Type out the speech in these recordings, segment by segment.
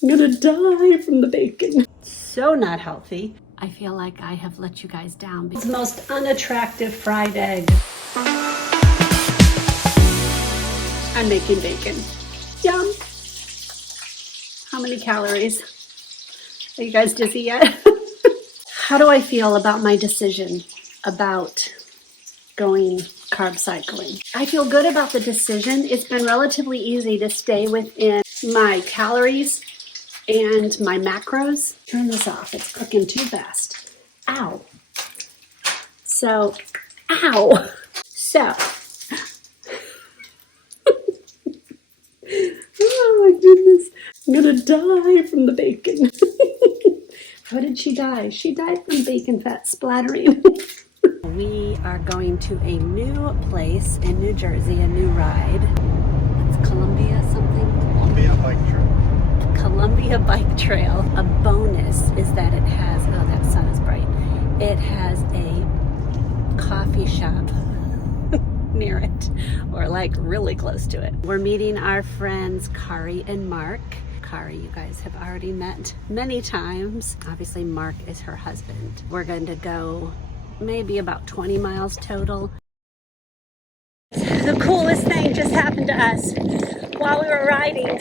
I'm gonna die from the bacon. So not healthy. I feel like I have let you guys down. It's the most unattractive fried egg. I'm making bacon. Yum. How many calories? Are you guys dizzy yet? How do I feel about my decision about going carb cycling? I feel good about the decision. It's been relatively easy to stay within my calories and my macros. Turn this off, it's cooking too fast. Ow. So, ow. So, oh my goodness. I'm gonna die from the bacon. How did she die? She died from bacon fat splattering. We are going to a new place in New Jersey, a new ride. It's Columbia something? Columbia Bike Trail. Columbia Bike Trail. A bonus is that it has, oh, that sun is bright. It has a coffee shop near it, or like really close to it. We're meeting our friends Kari and Mark. Kari, you guys have already met many times. Obviously, Mark is her husband. We're going to go maybe about 20 miles total. The coolest thing just happened to us. While we were riding,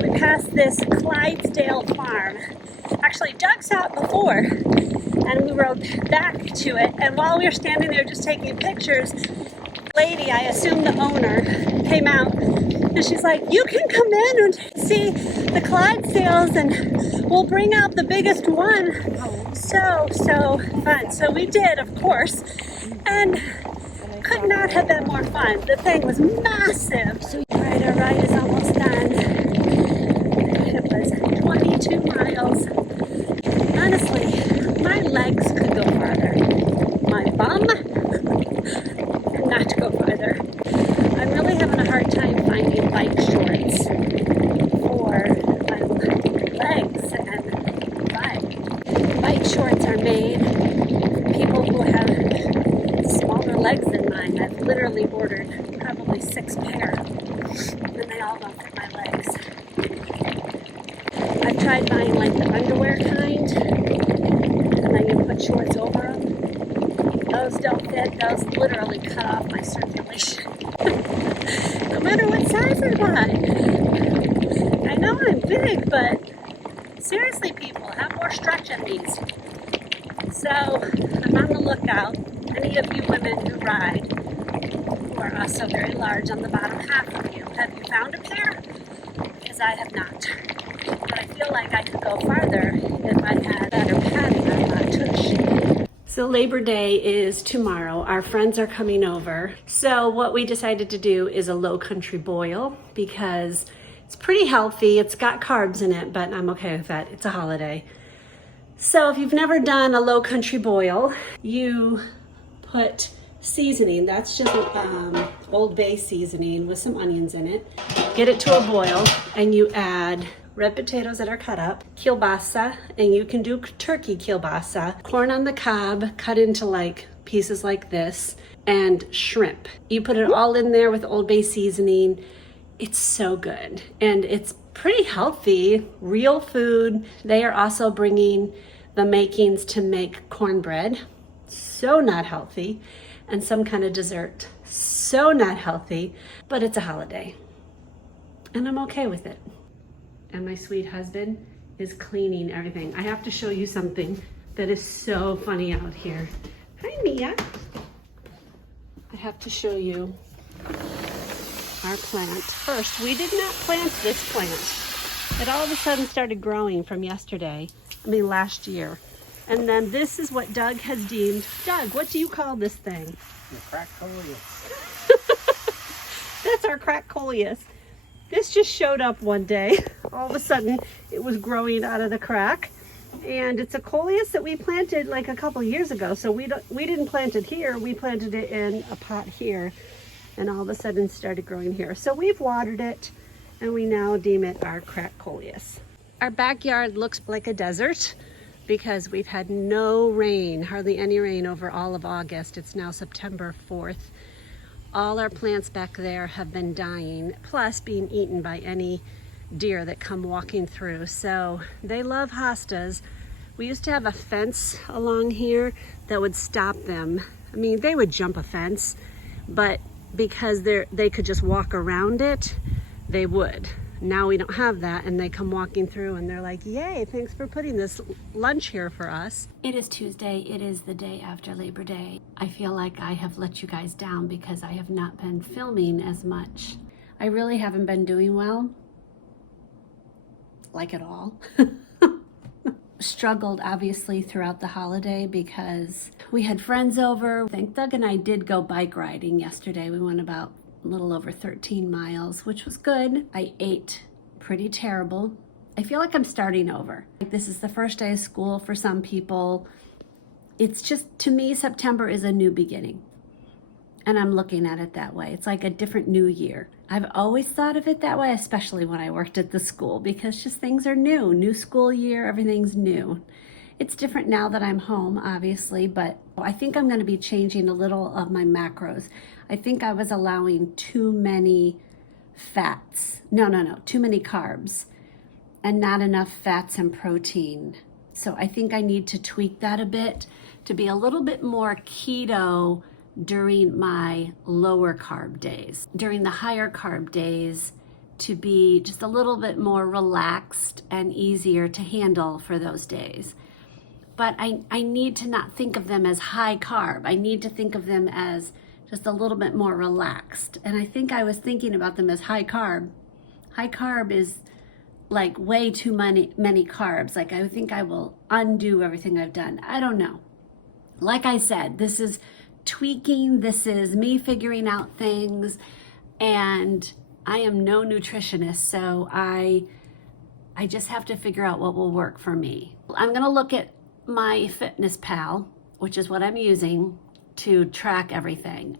we passed this Clydesdale farm. Actually, Doug saw it before, and we rode back to it. And while we were standing there just taking pictures, lady, I assume the owner, came out and she's like, you can come in and see the Clydesdales and we'll bring out the biggest one. So fun. So we did, of course, and could not have been more fun. The thing was massive. So all right, our ride is almost done. It was 22 miles. Honestly, my legs could go farther. My bum not to go farther. I'm really having a hard time finding bike shorts for my legs and bike. Bike shorts are made for people who have smaller legs than mine. I've literally ordered probably 6 pair, and they all don't fit my legs. I've tried buying like the underwear kind, and then you put shorts over them. Those don't fit. Those literally cut off my circulation. No matter what size I buy. I know I'm big, but seriously, people, have more stretch in these. So I'm on the lookout. Any of you women who ride, who are also very large on the bottom half of you, have you found a pair? Because I have not. But I feel like I could go farther if I had better padding on my tush. So Labor Day is tomorrow. Our friends are coming over. So what we decided to do is a low country boil because it's pretty healthy. It's got carbs in it, but I'm okay with that. It's a holiday. So if you've never done a low country boil, you put seasoning. That's just Old Bay seasoning with some onions in it. Get it to a boil and you add red potatoes that are cut up, kielbasa, and you can do turkey kielbasa, corn on the cob, cut into like pieces like this, and shrimp. You put it all in there with Old Bay seasoning. It's so good, and it's pretty healthy, real food. They are also bringing the makings to make cornbread, so not healthy, and some kind of dessert, so not healthy, but it's a holiday, and I'm okay with it. And my sweet husband is cleaning everything. I have to show you something that is so funny out here. Hi, Mia. I have to show you our plant. First, we did not plant this plant. It all of a sudden started growing from last year. And then this is what Doug has deemed. Doug, what do you call this thing? The crack coleus. That's our crack coleus. This just showed up one day. All of a sudden, it was growing out of the crack. And it's a coleus that we planted like a couple years ago. So we didn't plant it here. We planted it in a pot here. And all of a sudden started growing here. So we've watered it, and we now deem it our crack coleus. Our backyard looks like a desert because we've had no rain, hardly any rain over all of August. It's now September 4th. All our plants back there have been dying, plus being eaten by any deer that come walking through. So they love hostas. We used to have a fence along here that would stop them. I mean, they would jump a fence, but because they could just walk around it, they would. Now we don't have that, and they come walking through and they're like, yay, thanks for putting this lunch here for us. It is Tuesday. It is the day after Labor Day. I feel like I have let you guys down because I have not been filming as much. I really haven't been doing well, like at all. Struggled obviously throughout the holiday because we had friends over. I think Doug and I did go bike riding yesterday. We went about a little over 13 miles, which was good. I ate pretty terrible. I feel like I'm starting over. This is the first day of school for some people. It's just, to me, September is a new beginning. And I'm looking at it that way. It's like a different new year. I've always thought of it that way, especially when I worked at the school, because just things are new. New school year, everything's new. It's different now that I'm home, obviously, but I think I'm going to be changing a little of my macros. I think I was allowing too many fats. Too many carbs and not enough fats and protein. So I think I need to tweak that a bit to be a little bit more keto during my lower carb days. During the higher carb days, to be just a little bit more relaxed and easier to handle for those days. But I need to not think of them as high carb. I need to think of them as just a little bit more relaxed. And I think I was thinking about them as high carb. High carb is like way too many carbs. Like I think I will undo everything I've done. I don't know. Like I said, this is tweaking. This is me figuring out things. And I am no nutritionist, so I just have to figure out what will work for me. I'm going to look at my Fitness Pal, which is what I'm using to track everything.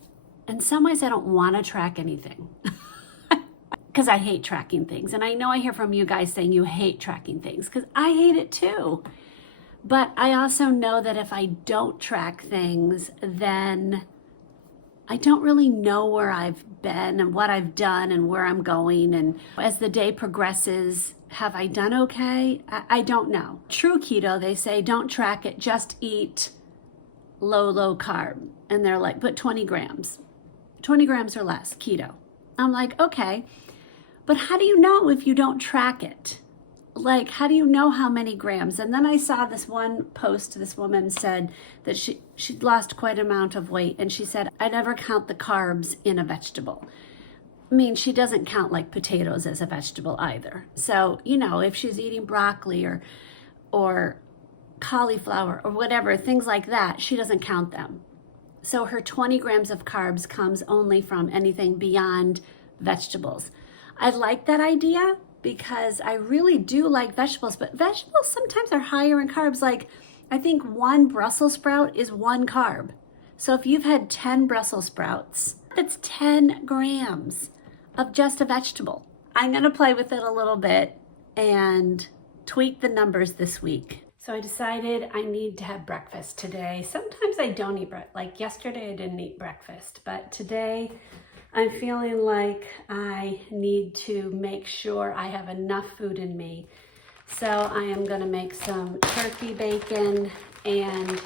In some ways, I don't want to track anything because I hate tracking things. And I know I hear from you guys saying you hate tracking things because I hate it too. But I also know that if I don't track things, then I don't really know where I've been and what I've done and where I'm going. And as the day progresses, have I done okay? I don't know. True keto, they say, don't track it, just eat low carb. And they're like, but 20 grams or less, keto. I'm like, okay, but how do you know if you don't track it? Like, how do you know how many grams? And then I saw this one post, this woman said that she'd lost quite an amount of weight. And she said, I never count the carbs in a vegetable. I mean, she doesn't count like potatoes as a vegetable either. So, if she's eating broccoli or cauliflower or whatever, things like that, she doesn't count them. So her 20 grams of carbs comes only from anything beyond vegetables. I like that idea because I really do like vegetables, but vegetables sometimes are higher in carbs. Like I think one Brussels sprout is 1 carb. So if you've had 10 Brussels sprouts, that's 10 grams of just a vegetable. I'm going to play with it a little bit and tweak the numbers this week. So I decided I need to have breakfast today. Sometimes I don't eat breakfast. Like yesterday I didn't eat breakfast, but today I'm feeling like I need to make sure I have enough food in me. So I am going to make some turkey bacon and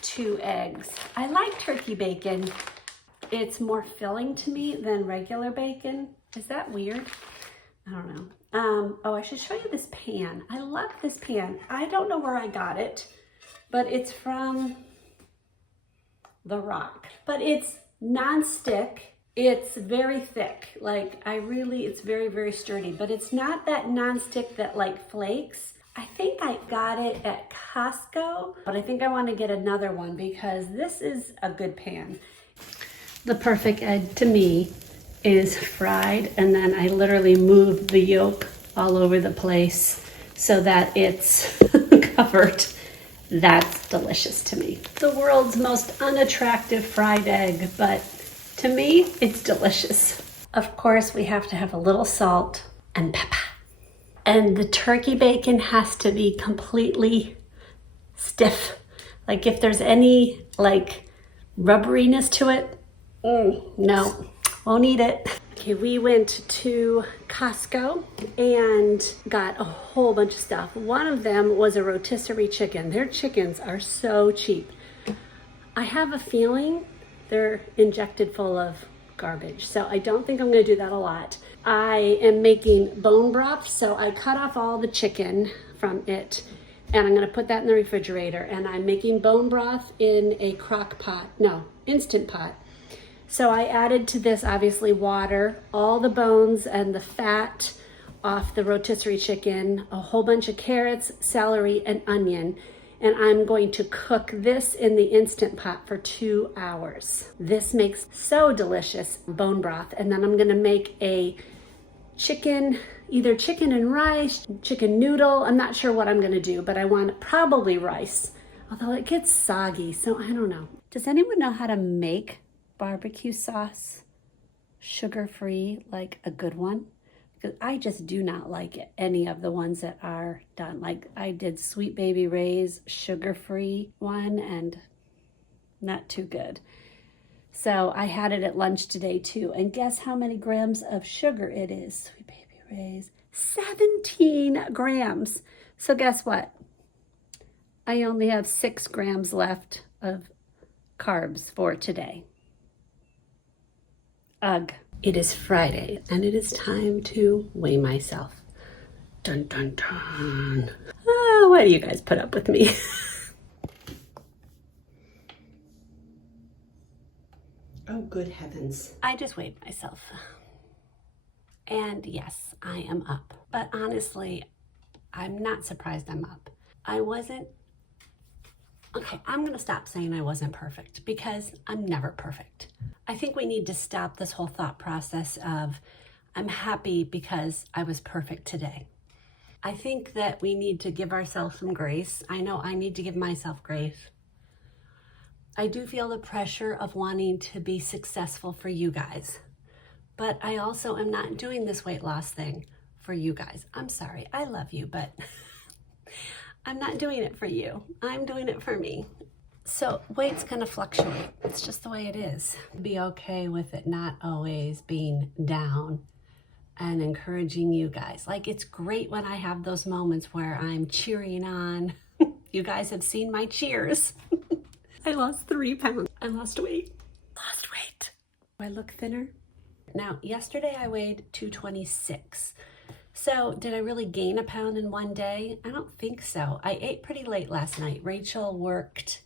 2 eggs. I like turkey bacon. It's more filling to me than regular bacon. Is that weird? I don't know. I should show you this pan. I love this pan. I don't know where I got it, but it's from the Rock. But it's non-stick. It's very thick. It's very, very sturdy, but it's not that non-stick that like flakes. I think I got it at Costco, but I think I want to get another one because this is a good pan. The perfect egg to me is fried, and then I literally move the yolk all over the place so that it's covered. That's delicious to me. The world's most unattractive fried egg, but to me, it's delicious. Of course, we have to have a little salt and pepper. And the turkey bacon has to be completely stiff. Like if there's any like rubberiness to it, no, won't eat it. I Okay, we went to Costco and got a whole bunch of stuff. One of them was a rotisserie chicken. Their chickens are so cheap. I have a feeling they're injected full of garbage, so I don't think I'm going to do that a lot. I am making bone broth, so I cut off all the chicken from it, and I'm going to put that in the refrigerator. And I'm making bone broth in a crock pot, no, Instant Pot. So I added to this, obviously, water, all the bones and the fat off the rotisserie chicken, a whole bunch of carrots, celery, and onion. And I'm going to cook this in the Instant Pot for 2 hours. This makes so delicious bone broth. And then I'm gonna make a chicken, either chicken and rice, chicken noodle. I'm not sure what I'm gonna do, but I want probably rice, although it gets soggy, so I don't know. Does anyone know how to make barbecue sauce sugar-free, like a good one? Because I just do not like it, any of the ones that are done. Like I did Sweet Baby Ray's sugar-free one and not too good. So I had it at lunch today too. And guess how many grams of sugar it is? Sweet Baby Ray's, 17 grams. So guess what? I only have 6 grams left of carbs for today. Ugh. It is Friday, and it is time to weigh myself. Dun, dun, dun. Oh, why do you guys put up with me? Oh, good heavens. I just weighed myself. And yes, I am up. But honestly, I'm not surprised I'm up. Okay, I'm going to stop saying I wasn't perfect, because I'm never perfect. I think we need to stop this whole thought process of I'm happy because I was perfect today. I think that we need to give ourselves some grace. I know I need to give myself grace. I do feel the pressure of wanting to be successful for you guys, but I also am not doing this weight loss thing for you guys. I'm sorry, I love you, but I'm not doing it for you. I'm doing it for me. So weight's gonna fluctuate. It's just the way it is. Be okay with it not always being down, and encouraging you guys. Like, it's great when I have those moments where I'm cheering on. You guys have seen my cheers. I lost 3 pounds. I lost weight. Lost weight. Do I look thinner? Now, yesterday I weighed 226. So did I really gain a pound in one day? I don't think so. I ate pretty late last night. Rachel worked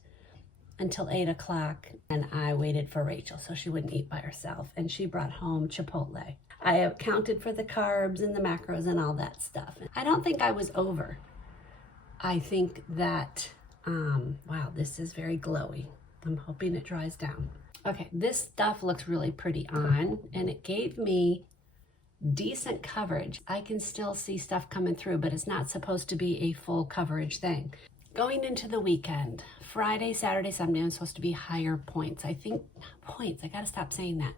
until 8 o'clock, and I waited for Rachel so she wouldn't eat by herself, and she brought home Chipotle. I accounted for the carbs and the macros and all that stuff. I don't think I was over. I think that, wow, this is very glowy. I'm hoping it dries down. Okay, this stuff looks really pretty on, and it gave me decent coverage. I can still see stuff coming through, but it's not supposed to be a full coverage thing. Going into the weekend, Friday, Saturday, Sunday, I'm supposed to be higher points. I think, points, I gotta stop saying that.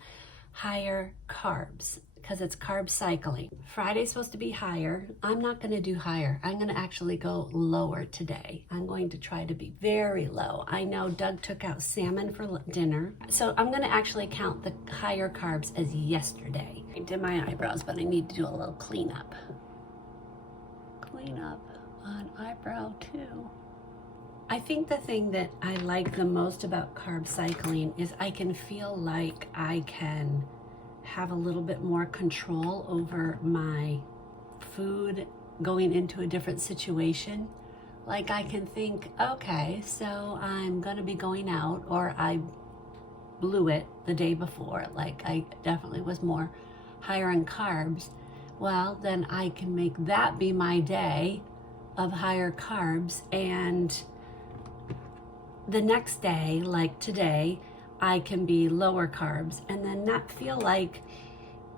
Higher carbs, because it's carb cycling. Friday's supposed to be higher. I'm not gonna do higher. I'm gonna actually go lower today. I'm going to try to be very low. I know Doug took out salmon for dinner, so I'm gonna actually count the higher carbs as yesterday. I did my eyebrows, but I need to do a little cleanup. Cleanup on eyebrow too. I think the thing that I like the most about carb cycling is I can feel like I can have a little bit more control over my food going into a different situation. Like I can think, okay, so I'm gonna be going out, or I blew it the day before, like I definitely was more higher in carbs. Well, then I can make that be my day of higher carbs, and the next day, like today, I can be lower carbs, and then not feel like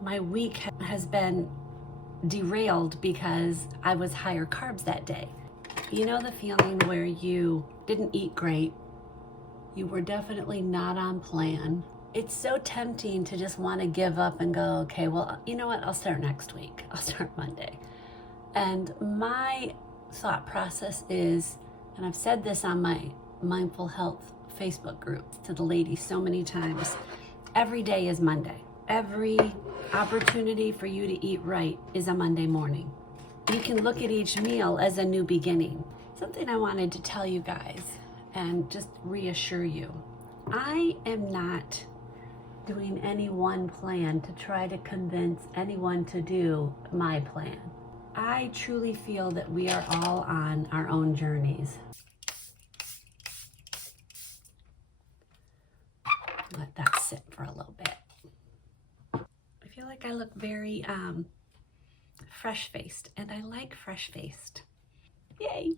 my week has been derailed because I was higher carbs that day. You know the feeling where you didn't eat great, you were definitely not on plan. It's so tempting to just want to give up and go, okay, well, you know what, I'll start next week. I'll start Monday. And my thought process is, and I've said this on my Mindful Health Facebook group to the ladies so many times, every day is Monday. Every opportunity for you to eat right is a Monday morning. You can look at each meal as a new beginning. Something I wanted to tell you guys and just reassure you. I am not doing any one plan to try to convince anyone to do my plan. I truly feel that we are all on our own journeys. Let that sit for a little bit. I feel like I look very fresh-faced, and I like fresh-faced. Yay!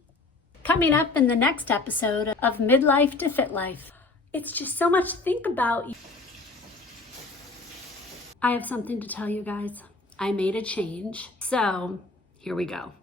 Coming up in the next episode of MidLife to FitLife. It's just so much to think about. I have something to tell you guys. I made a change, so here we go.